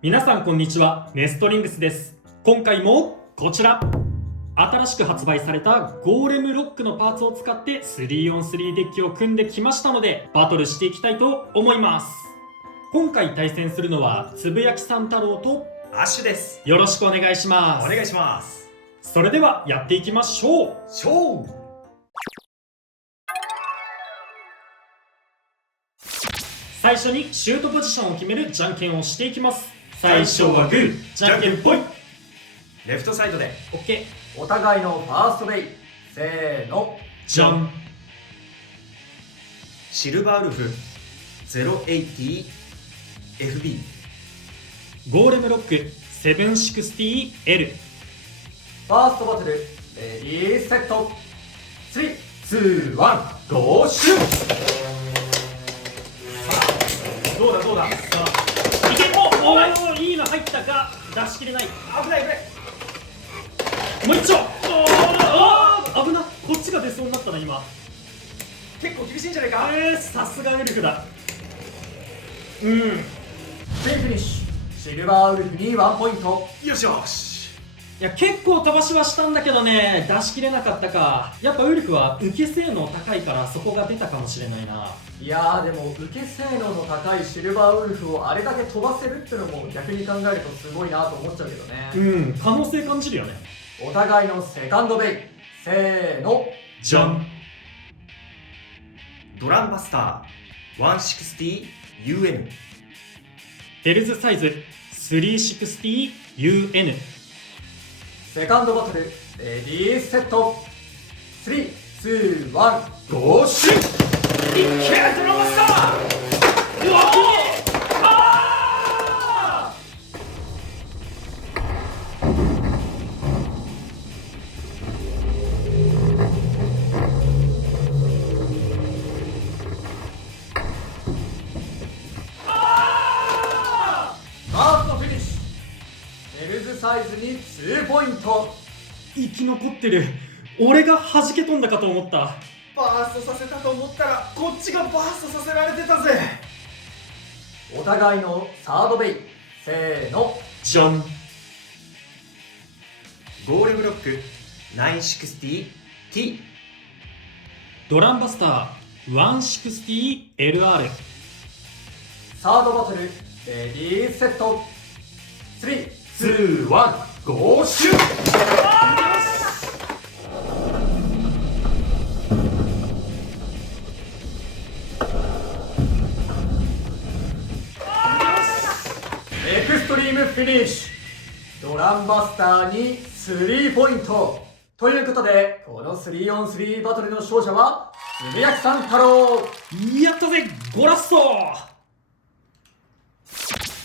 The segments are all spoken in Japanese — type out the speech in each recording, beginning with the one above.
皆さんこんにちは、ネストリングスです。今回もこちら新しく発売されたゴーレムロックのパーツを使って 3on3 デッキを組んできましたのでバトルしていきたいと思います。今回対戦するのはつぶやきさん太郎とアッシュです。よろしくお願いします。お願いします。それではやっていきましょう。勝負。最初にシュートポジションを決めるじゃんけんをしていきます。最初はグー、じゃんけんぽい。レフトサイドで OK。 お互いのファーストベイ、せーの、じゃん。シルバーウルフ 080FB。 ゴーレムロック 760L。 ファーストバトル、レディーセット、3、2、1、ゴーシュー。どうだどうだ。さあいけ、おー、いいの入ったが出しきれない。危ない危ない。もう一丁。おー、危な、こっちが出そうになったな今。結構厳しいんじゃないか。さすがウルフだ。クイーンフィニッシュ、シルバーウルフに1ポイント。よしよし。いや結構飛ばしはしたんだけどね、出しきれなかったか。やっぱウルフは受け性能高いからそこが出たかもしれないな。いやーでも受け性能の高いシルバーウルフをあれだけ飛ばせるってのも逆に考えるとすごいなと思っちゃうけどね。うん、可能性感じるよね。お互いのセカンドベイ、せーの、じゃん。ドランバスター 160UN。 ヘルズサイズ 360UN。 セカンドバトル、レディーセット、3、2、1、ゴーシュー。いけドランバスター。うわファーストフィニッシュ、ヘルズサイズに2ポイント。生き残ってる。俺が弾け飛んだかと思った。バーストさせたと思ったらこっちがバーストさせられてたぜ。お互いのサードベイ、せーの、じゃん。ゴーレムロック 960T。 ドランバスター 160LR。 サードバトル、レディーセット、3、2、1、ゴーシュー。エクストリームフィニッシュ、ドランバスターに3ポイント。ということでこの 3on3 バトルの勝者はつぶやきさん太郎。やったぜゴラッソー。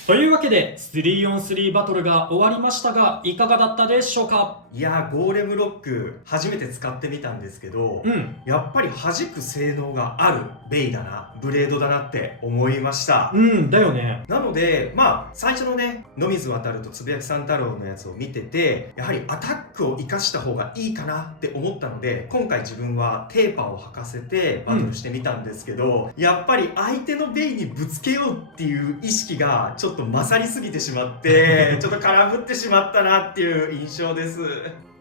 というわけで 3on3 バトルが終わりましたがいかがだったでしょうか。いやーゴーレムロック初めて使ってみたんですけど、やっぱり弾く性能があるベイだな、ブレードだなって思いました。だよね。なのでまあ最初のね野水航とつぶやきさん太郎のやつを見てて、やはりアタックを生かした方がいいかなって思ったので今回自分はテーパーを履かせてバトルしてみたんですけど、やっぱり相手のベイにぶつけようっていう意識がちょっと勝りすぎてしまってちょっと空振ってしまったなっていう印象です。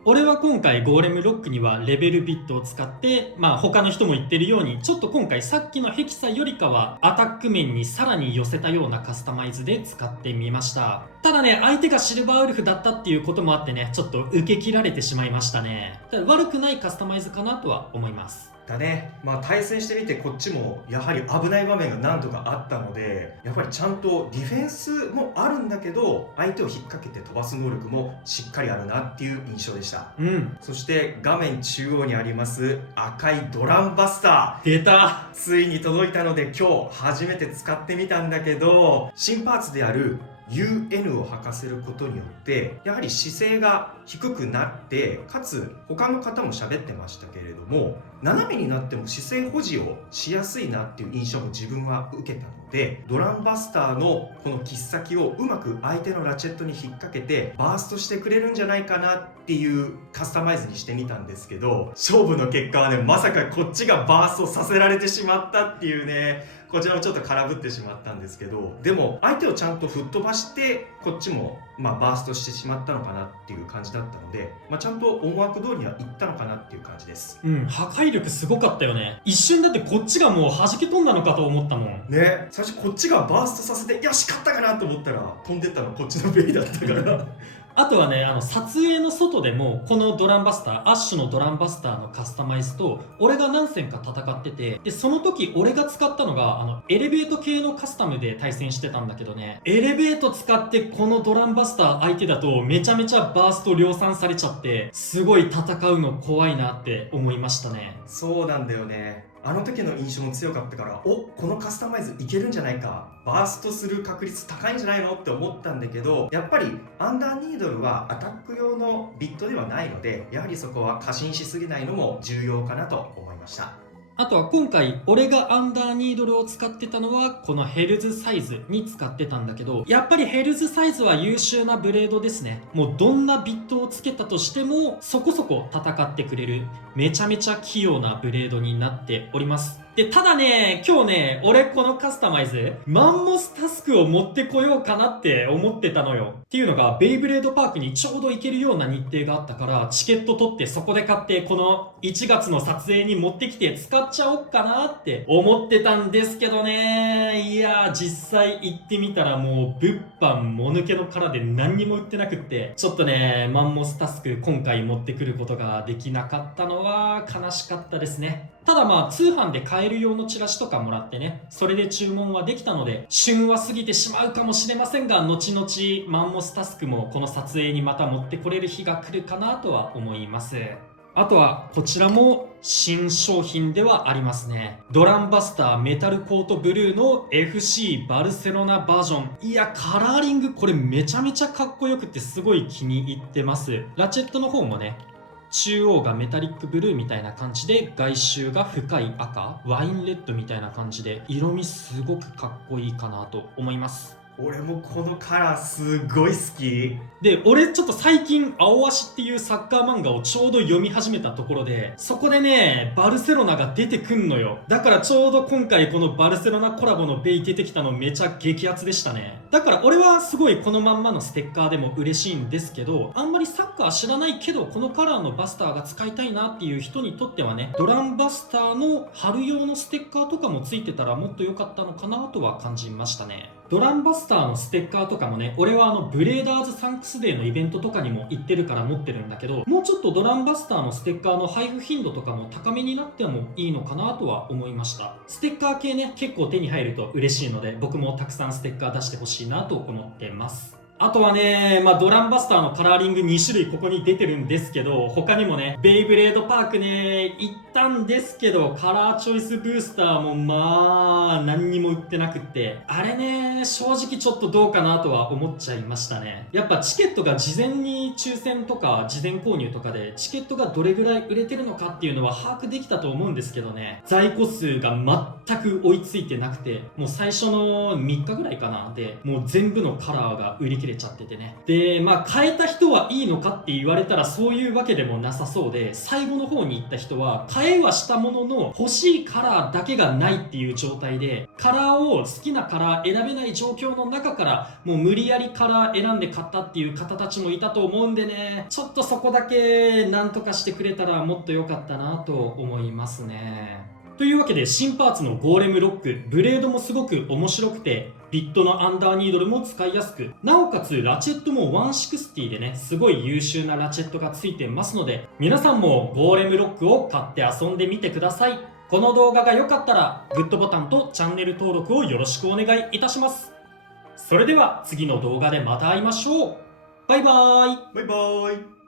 俺は今回ゴーレムロックにはレベルビットを使って他の人も言ってるようにちょっと今回さっきのヘキサよりかはアタック面にさらに寄せたようなカスタマイズで使ってみました。ただね、相手がシルバーウルフだったっていうこともあってね、ちょっと受け切られてしまいましたね。ただ悪くないカスタマイズかなとは思います。だね、まあ対戦してみてこっちもやはり危ない場面が何度かあったので、やっぱりちゃんとディフェンスもあるんだけど相手を引っ掛けて飛ばす能力もしっかりあるなっていう印象でした。そして画面中央にあります赤いドランバスター、出た。ついに届いたので今日初めて使ってみたんだけど、新パーツであるUN を履かせることによってやはり姿勢が低くなって、かつ他の方も喋ってましたけれども斜めになっても姿勢保持をしやすいなっていう印象も自分は受けたのでドランバスターのこの切っ先をうまく相手のラチェットに引っ掛けてバーストしてくれるんじゃないかなっていうカスタマイズにしてみたんですけど、勝負の結果はね、まさかこっちがバーストさせられてしまったっていうね、こちらもちょっと空振ってしまったんですけど、でも相手をちゃんと吹っ飛ばしてこっちもバーストしてしまったのかなっていう感じだったので、ちゃんと思惑通りにはいったのかなっていう感じです。破壊力すごかったよね。一瞬だってこっちがもう弾け飛んだのかと思ったもんね。最初こっちがバーストさせてよし勝ったかなと思ったら飛んでったのこっちのベイだったからあとはね、撮影の外でも、このドランバスター、アッシュのドランバスターのカスタマイズと、俺が何戦か戦ってて、で、その時俺が使ったのが、エレベート系のカスタムで対戦してたんだけどね、エレベート使ってこのドランバスター相手だと、めちゃめちゃバースト量産されちゃって、すごい戦うの怖いなって思いましたね。そうなんだよね。あの時の印象も強かったから、このカスタマイズいけるんじゃないか、バーストする確率高いんじゃないのって思ったんだけど、やっぱりアンダーニードルはアタック用のビットではないので、やはりそこは過信しすぎないのも重要かなと思いました。あとは今回俺がアンダーニードルを使ってたのはこのヘルズサイズに使ってたんだけど、やっぱりヘルズサイズは優秀なブレードですね。もうどんなビットをつけたとしてもそこそこ戦ってくれるめちゃめちゃ器用なブレードになっております。で、ただね、今日ね、俺このカスタマイズ、マンモスタスクを持ってこようかなって思ってたのよ。っていうのが、ベイブレードパークにちょうど行けるような日程があったから、チケット取ってそこで買って、この1月の撮影に持ってきて使っちゃおっかなって思ってたんですけどね。いやー、実際行ってみたらもう、物販もぬけの殻で何にも売ってなくって、ちょっとね、マンモスタスク今回持ってくることができなかったのは悲しかったですね。ただ通販で買える用のチラシとかもらってね、それで注文はできたので、旬は過ぎてしまうかもしれませんが、後々マンモスタスクもこの撮影にまた持ってこれる日が来るかなとは思います。あとはこちらも新商品ではありますね。ドランバスターメタルコートブルーの FC バルセロナバージョン。いや、カラーリングこれめちゃめちゃかっこよくてすごい気に入ってます。ラチェットの方もね、中央がメタリックブルーみたいな感じで、外周が深い赤、ワインレッドみたいな感じで、色味すごくかっこいいかなと思います。俺もこのカラーすごい好きで、俺ちょっと最近青足っていうサッカー漫画をちょうど読み始めたところで、そこでね、バルセロナが出てくんのよ。だからちょうど今回このバルセロナコラボのベイ出てきたのめちゃ激アツでしたね。だから俺はすごいこのまんまのステッカーでも嬉しいんですけど、あんまりサッカー知らないけどこのカラーのバスターが使いたいなっていう人にとってはね、ドランバスターの春用のステッカーとかもついてたらもっと良かったのかなとは感じましたね。ドランバスターのステッカーとかもね、俺はブレーダーズサンクスデーのイベントとかにも行ってるから持ってるんだけど、もうちょっとドランバスターのステッカーの配布頻度とかも高めになってもいいのかなとは思いました。ステッカー系ね、結構手に入ると嬉しいので、僕もたくさんステッカー出してほしいなと思ってます。あとはね、ドランバスターのカラーリング2種類ここに出てるんですけど、他にもね、ベイブレードパークね、行ったんですけど、カラーチョイスブースターも何にも売ってなくって、あれね、正直ちょっとどうかなとは思っちゃいましたね。やっぱチケットが事前に抽選とか事前購入とかで、チケットがどれぐらい売れてるのかっていうのは把握できたと思うんですけどね、在庫数が全く追いついてなくて、もう最初の3日ぐらいかなで、もう全部のカラーが売り切れちゃっててね。で、変えた人はいいのかって言われたらそういうわけでもなさそうで、最後の方に行った人は変えはしたものの欲しいカラーだけがないっていう状態で、カラーを好きなカラー選べない状況の中からもう無理やりカラー選んで買ったっていう方たちもいたと思うんでね、ちょっとそこだけなんとかしてくれたらもっと良かったなと思いますね。というわけで新パーツのゴーレムロック、ブレードもすごく面白くて、ビットのアンダーニードルも使いやすく、なおかつラチェットも160でね、すごい優秀なラチェットがついてますので、皆さんもゴーレムロックを買って遊んでみてください。この動画が良かったらグッドボタンとチャンネル登録をよろしくお願いいたします。それでは次の動画でまた会いましょう。バイバーイ。バイバーイ。